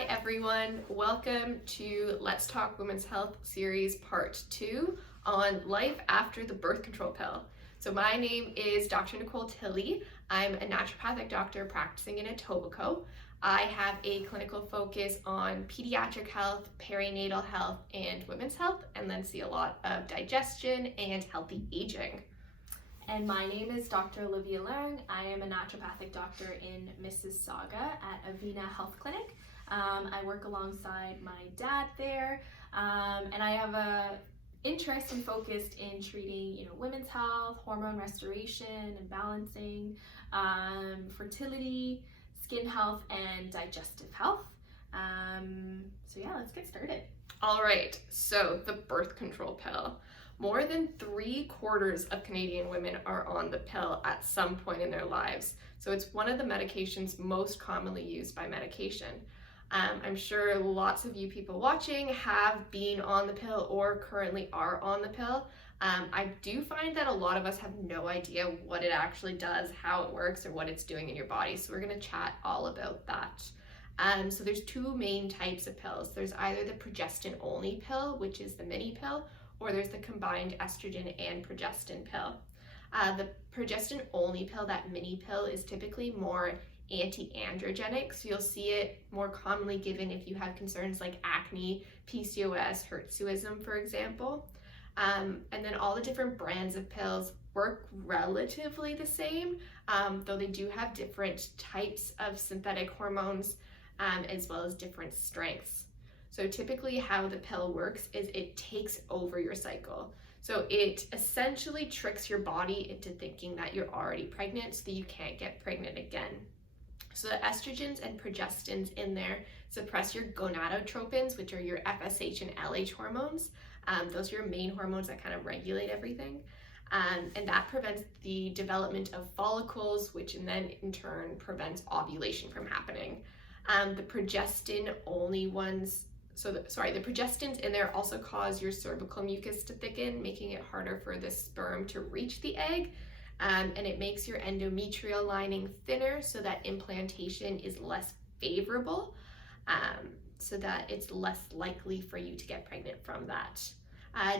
Hi everyone, welcome to Let's Talk Women's Health series part 2 on life after the birth control pill. So my name is Dr. Nicole Tilley. I'm a naturopathic doctor practicing in Etobicoke. I have a clinical focus on pediatric health, perinatal health, and women's health, and then see a lot of digestion and healthy aging. And my name is Dr. Olivia Leung. I am a naturopathic doctor in Mississauga at Avena Health Clinic. I work alongside my dad there, and I have a interest and focused in treating, women's health, hormone restoration and balancing, fertility, skin health, and digestive health. So yeah, let's get started. All right, so the birth control pill. More than 3/4 of Canadian women are on the pill at some point in their lives. So it's one of the medications most commonly used by medication. I'm sure lots of you people watching have been on the pill or currently are on the pill. I do find that a lot of us have no idea what it actually does, how it works, or what it's doing in your body. So we're going to chat all about that. So there's two main types of pills. There's either the progestin-only pill, which is the mini pill, or there's the combined estrogen and progestin pill. The progestin-only pill, that mini pill, is typically more anti-androgenic, so you'll see it more commonly given if you have concerns like acne, PCOS, hirsutism, for example. And then all the different brands of pills work relatively the same, though they do have different types of synthetic hormones as well as different strengths. So typically how the pill works is it takes over your cycle. So it essentially tricks your body into thinking that you're already pregnant so that you can't get pregnant again. So the estrogens and progestins in there suppress your gonadotropins, which are your FSH and LH hormones. Those are your main hormones that kind of regulate everything. And that prevents the development of follicles, which then in turn prevents ovulation from happening. The progestin-only ones, the progestins in there also cause your cervical mucus to thicken, making it harder for the sperm to reach the egg. And it makes your endometrial lining thinner so that implantation is less favorable, so that it's less likely for you to get pregnant from that.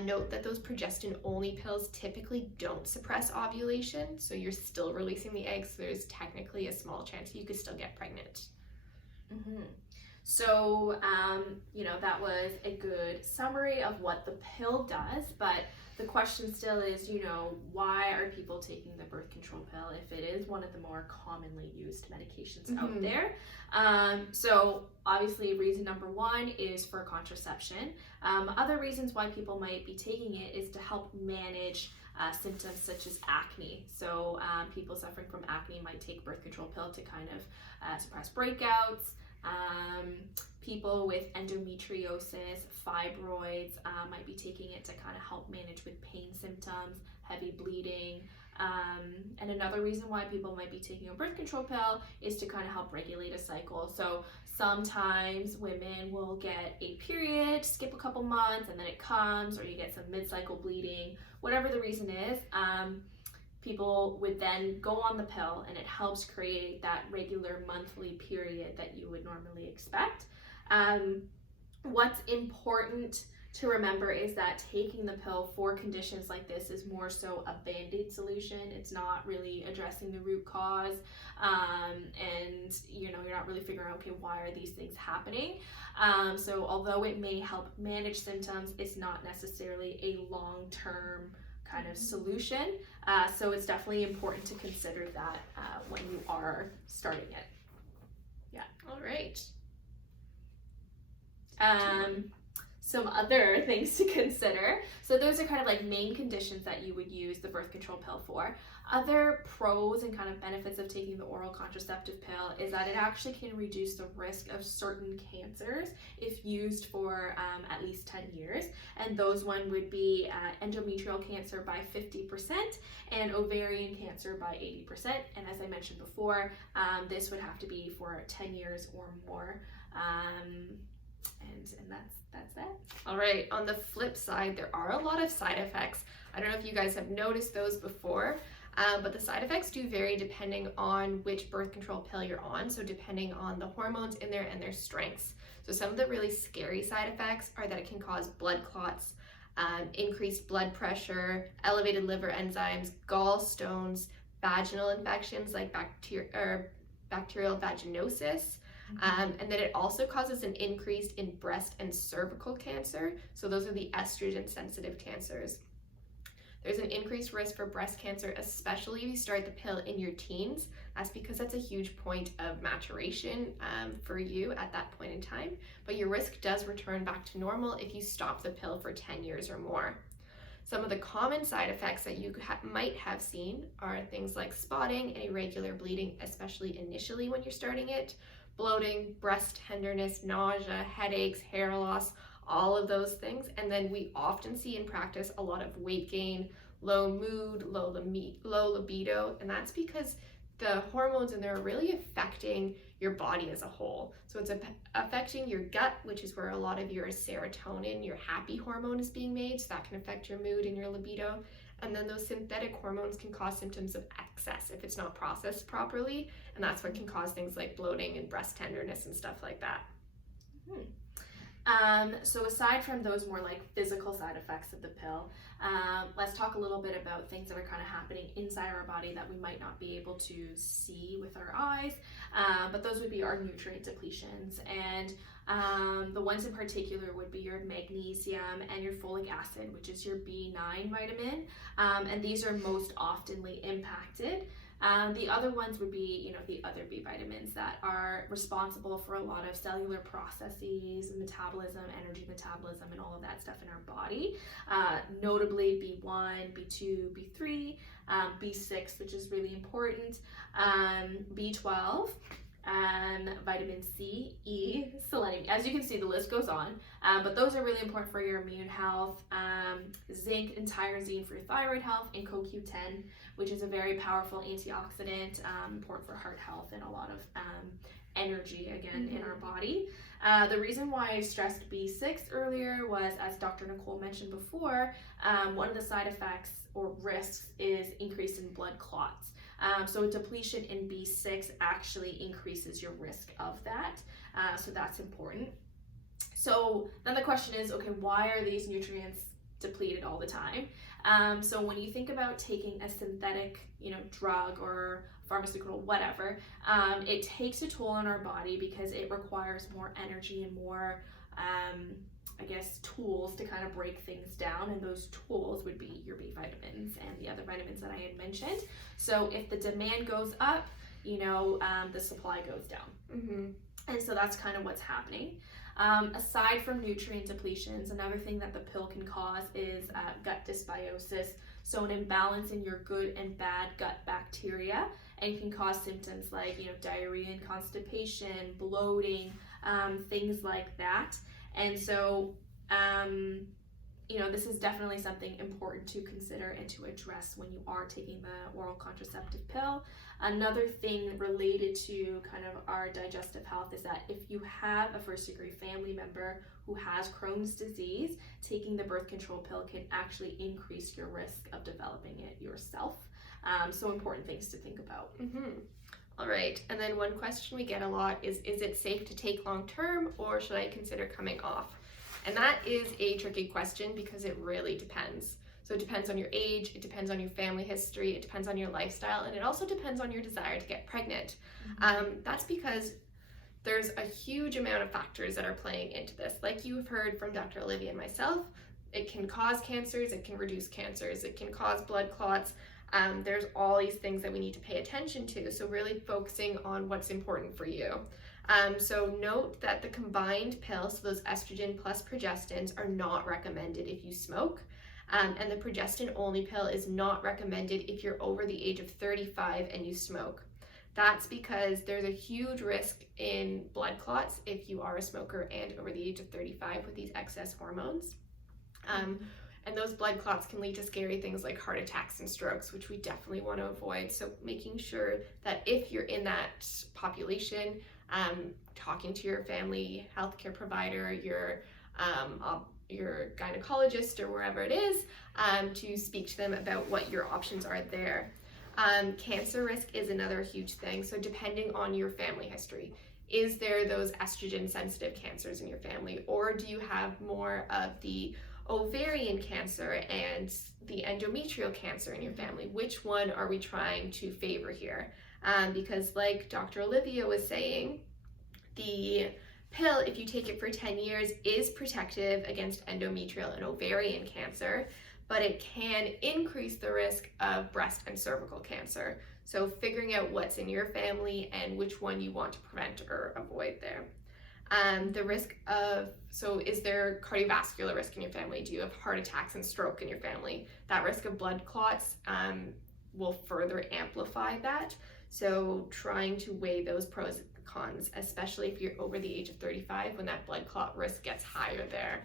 Note that those progestin-only pills typically don't suppress ovulation, so you're still releasing the eggs, so there's technically a small chance you could still get pregnant. Mm-hmm. So, that was a good summary of what the pill does, but the question still is, why are people taking the birth control pill if it is one of the more commonly used medications out there? So obviously reason number one is for contraception. Other reasons why people might be taking it is to help manage symptoms such as acne. So people suffering from acne might take birth control pill to kind of suppress breakouts. People with endometriosis, fibroids might be taking it to kind of help manage with pain symptoms, heavy bleeding. And another reason why people might be taking a birth control pill is to kind of help regulate a cycle. So sometimes women will get a period, skip a couple months, and then it comes, or you get some mid-cycle bleeding. Whatever the reason is, people would then go on the pill, and it helps create that regular monthly period that you would normally expect. What's important to remember is that taking the pill for conditions like this is more so a band-aid solution. It's not really addressing the root cause, and you're not really figuring out, okay, why are these things happening? So although it may help manage symptoms, it's not necessarily a long-term kind of solution. So it's definitely important to consider that when you are starting it. Yeah. All right. Some other things to consider. So those are kind of like main conditions that you would use the birth control pill for. Other pros and kind of benefits of taking the oral contraceptive pill is that it actually can reduce the risk of certain cancers if used for at least 10 years. And those one would be endometrial cancer by 50% and ovarian cancer by 80%. And as I mentioned before, this would have to be for 10 years or more. And that's that. All right, on the flip side, there are a lot of side effects. I don't know if you guys have noticed those before. But the side effects do vary depending on which birth control pill you're on, so depending on the hormones in there and their strengths. So some of the really scary side effects are that it can cause blood clots, increased blood pressure, elevated liver enzymes, gallstones, vaginal infections like bacterial vaginosis, and then it also causes an increase in breast and cervical cancer. So those are the estrogen sensitive cancers. There's an increased risk for breast cancer, especially if you start the pill in your teens. That's because that's a huge point of maturation for you at that point in time. But your risk does return back to normal if you stop the pill for 10 years or more. Some of the common side effects that you might have seen are things like spotting and irregular bleeding, especially initially when you're starting it, bloating, breast tenderness, nausea, headaches, hair loss, all of those things. And then we often see in practice a lot of weight gain, low mood, low libido, and that's because the hormones in there are really affecting your body as a whole. So it's affecting your gut, which is where a lot of your serotonin, your happy hormone, is being made, so that can affect your mood and your libido. And then those synthetic hormones can cause symptoms of excess if it's not processed properly, and that's what can cause things like bloating and breast tenderness and stuff like that. So aside from those more like physical side effects of the pill, let's talk a little bit about things that are kind of happening inside our body that we might not be able to see with our eyes, but those would be our nutrient depletions. And the ones in particular would be your magnesium and your folic acid, which is your B9 vitamin, and these are most oftenly impacted. The other ones would be, the other B vitamins that are responsible for a lot of cellular processes, metabolism, energy metabolism, and all of that stuff in our body. Notably B1, B2, B3, B6, which is really important, B12, vitamin C, E, selenium. As you can see, the list goes on, but those are really important for your immune health. Zinc and tyrosine for your thyroid health, and CoQ10, which is a very powerful antioxidant, important for heart health and a lot of energy again in our body. The reason why I stressed B6 earlier was, as Dr. Nicole mentioned before, one of the side effects or risks is increase in blood clots. So a depletion in B6 actually increases your risk of that. So that's important. So then the question is, okay, why are these nutrients depleted all the time? So when you think about taking a synthetic, drug or pharmaceutical, whatever, it takes a toll on our body because it requires more energy and more, tools to kind of break things down, and those tools would be your B vitamins and the other vitamins that I had mentioned. So if the demand goes up, the supply goes down. And so that's kind of what's happening. Aside from nutrient depletions, another thing that the pill can cause is gut dysbiosis, so an imbalance in your good and bad gut bacteria, and can cause symptoms like diarrhea and constipation, bloating, things like that. And so this is definitely something important to consider and to address when you are taking the oral contraceptive pill. Another thing related to kind of our digestive health is that if you have a first degree family member who has Crohn's disease, taking the birth control pill can actually increase your risk of developing it yourself. So important things to think about. All right, and then one question we get a lot is it safe to take long term, or should I consider coming off? And that is a tricky question because it really depends. So it depends on your age, it depends on your family history, it depends on your lifestyle, and it also depends on your desire to get pregnant. That's because there's a huge amount of factors that are playing into this. Like you've heard from Dr. Olivia and myself, it can cause cancers, it can reduce cancers, it can cause blood clots. There's all these things that we need to pay attention to, so really focusing on what's important for you. So note that the combined pill, so those estrogen plus progestins, are not recommended if you smoke, and the progestin only pill is not recommended if you're over the age of 35 and you smoke. That's because there's a huge risk in blood clots if you are a smoker and over the age of 35 with these excess hormones. And those blood clots can lead to scary things like heart attacks and strokes, which we definitely want to avoid. So making sure that if you're in that population, talking to your family healthcare provider, your gynecologist or wherever it is, to speak to them about what your options are there. Cancer risk is another huge thing. So depending on your family history, is there those estrogen sensitive cancers in your family, or do you have more of the ovarian cancer and the endometrial cancer in your family? Which one are we trying to favor here? Because like Dr. Olivia was saying, the pill, if you take it for 10 years, is protective against endometrial and ovarian cancer, but it can increase the risk of breast and cervical cancer. So figuring out what's in your family and which one you want to prevent or avoid there. The risk of, so is there cardiovascular risk in your family? Do you have heart attacks and stroke in your family? That risk of blood clots will further amplify that. So trying to weigh those pros and cons, especially if you're over the age of 35, when that blood clot risk gets higher there.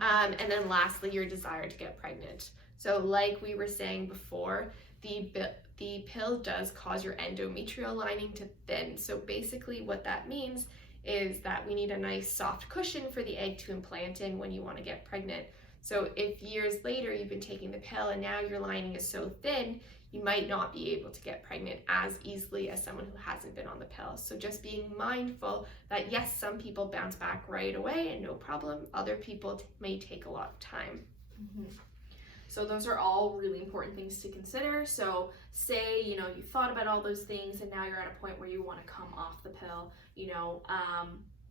And then lastly, your desire to get pregnant. So like we were saying before, the pill does cause your endometrial lining to thin. So basically what that means is that we need a nice soft cushion for the egg to implant in when you want to get pregnant. So if years later you've been taking the pill and now your lining is so thin, you might not be able to get pregnant as easily as someone who hasn't been on the pill. So just being mindful that yes, some people bounce back right away and no problem. Other people may take a lot of time. Mm-hmm. So those are all really important things to consider. So say, you thought about all those things and now you're at a point where you want to come off the pill,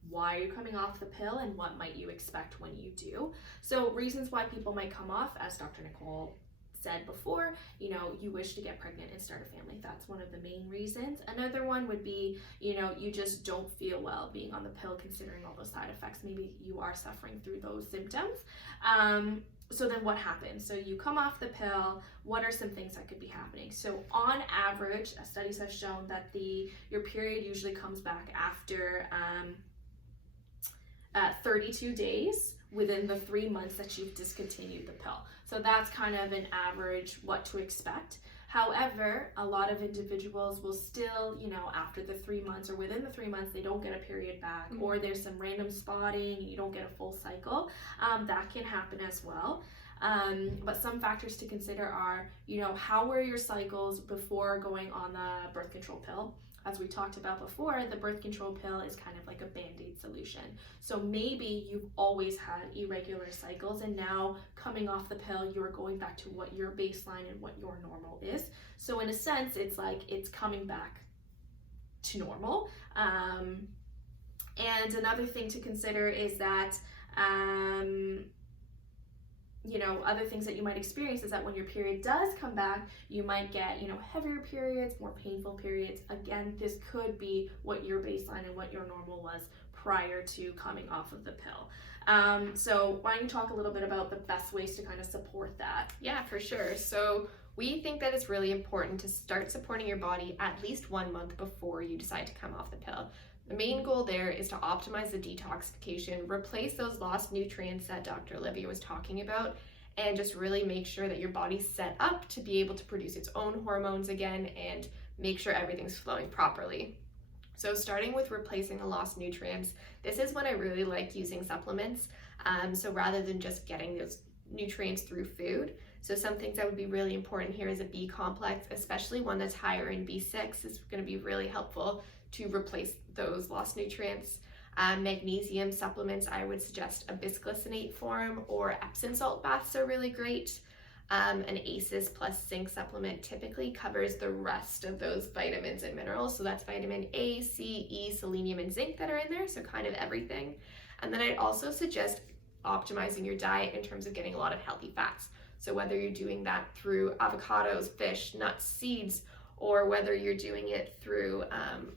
why are you coming off the pill and what might you expect when you do? So reasons why people might come off, as Dr. Nicole said before, you wish to get pregnant and start a family. That's one of the main reasons. Another one would be, you just don't feel well being on the pill, considering all those side effects. Maybe you are suffering through those symptoms. So then what happens? So you come off the pill, what are some things that could be happening? So on average, studies have shown that your period usually comes back after 32 days within the 3 months that you've discontinued the pill. So that's kind of an average what to expect. However, a lot of individuals will still, after the 3 months or within the 3 months, they don't get a period back, or there's some random spotting, you don't get a full cycle. That can happen as well. But some factors to consider are, how were your cycles before going on the birth control pill? As we talked about before, the birth control pill is kind of like a band-aid solution. So maybe you've always had irregular cycles and now coming off the pill, you're going back to what your baseline and what your normal is. So in a sense, it's like it's coming back to normal. And another thing to consider is that other things that you might experience is that when your period does come back, you might get, heavier periods, more painful periods. Again, this could be what your baseline and what your normal was prior to coming off of the pill. So why don't you talk a little bit about the best ways to kind of support that? Yeah, for sure. So we think that it's really important to start supporting your body at least 1 month before you decide to come off the pill. The main goal there is to optimize the detoxification, replace those lost nutrients that Dr. Olivia was talking about, and just really make sure that your body's set up to be able to produce its own hormones again and make sure everything's flowing properly. So starting with replacing the lost nutrients, this is when I really like using supplements. So rather than just getting those nutrients through food. So some things that would be really important here is a B complex, especially one that's higher in B6 is going to be really helpful to replace those lost nutrients. Magnesium supplements, I would suggest a bisglycinate form, or Epsom salt baths are really great. An ACEs plus zinc supplement typically covers the rest of those vitamins and minerals. So that's vitamin A, C, E, selenium, and zinc that are in there. So kind of everything. And then I'd also suggest optimizing your diet in terms of getting a lot of healthy fats. So whether you're doing that through avocados, fish, nuts, seeds, or whether you're doing it through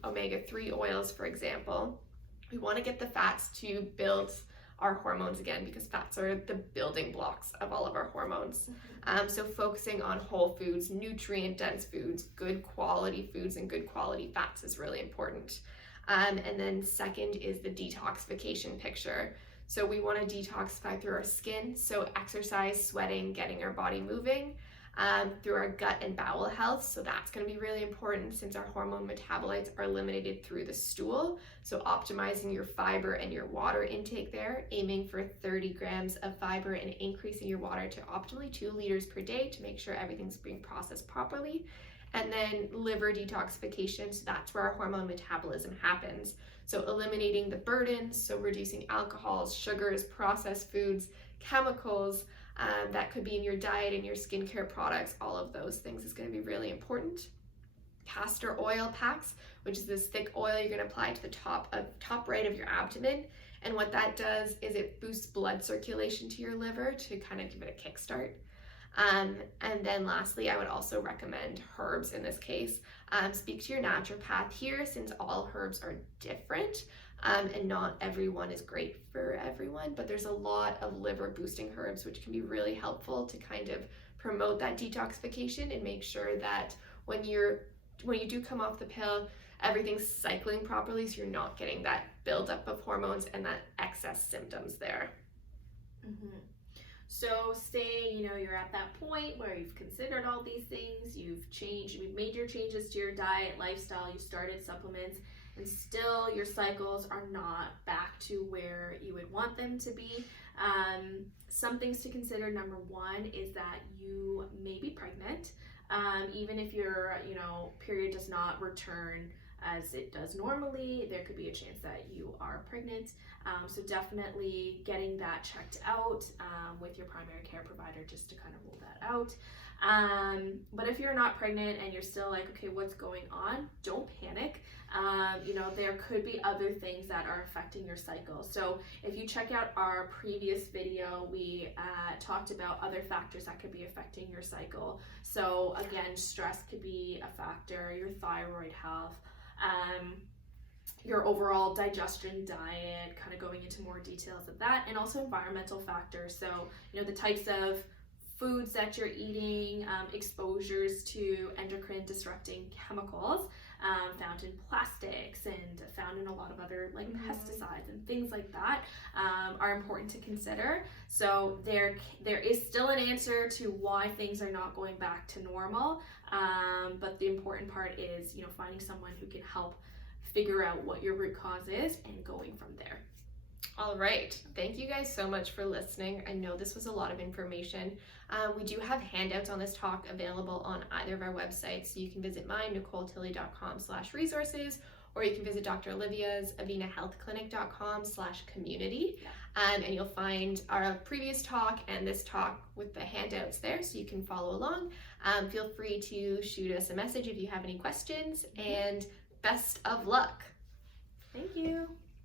omega-3 oils, for example, we want to get the fats to build our hormones again, because fats are the building blocks of all of our hormones. So focusing on whole foods, nutrient-dense foods, good quality foods, and good quality fats is really important. And then second is the detoxification picture. So we want to detoxify through our skin, so exercise, sweating, getting our body moving, through our gut and bowel health. So that's going to be really important since our hormone metabolites are eliminated through the stool. So optimizing your fiber and your water intake there, aiming for 30 grams of fiber and increasing your water to optimally 2 liters per day to make sure everything's being processed properly. And then liver detoxification, so that's where our hormone metabolism happens. So eliminating the burdens, so reducing alcohols, sugars, processed foods, chemicals that could be in your diet and your skincare products, all of those things is going to be really important. Castor oil packs, which is this thick oil you're going to apply to the top right of your abdomen. And what that does is it boosts blood circulation to your liver to kind of give it a kickstart. And then lastly, I would also recommend herbs in this case. Speak to your naturopath here, since all herbs are different and not everyone is great for everyone, but there's a lot of liver boosting herbs which can be really helpful to kind of promote that detoxification and make sure that when you do come off the pill, everything's cycling properly, so you're not getting that buildup of hormones and that excess symptoms there. So say, you're at that point where you've considered all these things, you've made your changes to your diet, lifestyle, you started supplements, and still your cycles are not back to where you would want them to be. Some things to consider. Number one is that you may be pregnant. Even if your, period does not return as it does normally, there could be a chance that you are pregnant. So definitely getting that checked out with your primary care provider just to kind of rule that out. But if you're not pregnant and you're still like, okay, what's going on? Don't panic. There could be other things that are affecting your cycle. So if you check out our previous video, we talked about other factors that could be affecting your cycle. So again, stress could be a factor, your thyroid health, your overall digestion, diet, kind of going into more details of that, and also environmental factors. So, the types of foods that you're eating, exposures to endocrine disrupting chemicals found in plastics and found in a lot of other pesticides and things like that are important to consider. So there is still an answer to why things are not going back to normal, but the important part is finding someone who can help figure out what your root cause is and going from there. All right. Thank you guys so much for listening. I know this was a lot of information. We do have handouts on this talk available on either of our websites. So you can visit mine, NicoleTilley.com/resources, or you can visit Dr. Olivia's, AvenaHealthClinic.com/community. And you'll find our previous talk and this talk with the handouts there, so you can follow along. Feel free to shoot us a message if you have any questions, and best of luck. Thank you.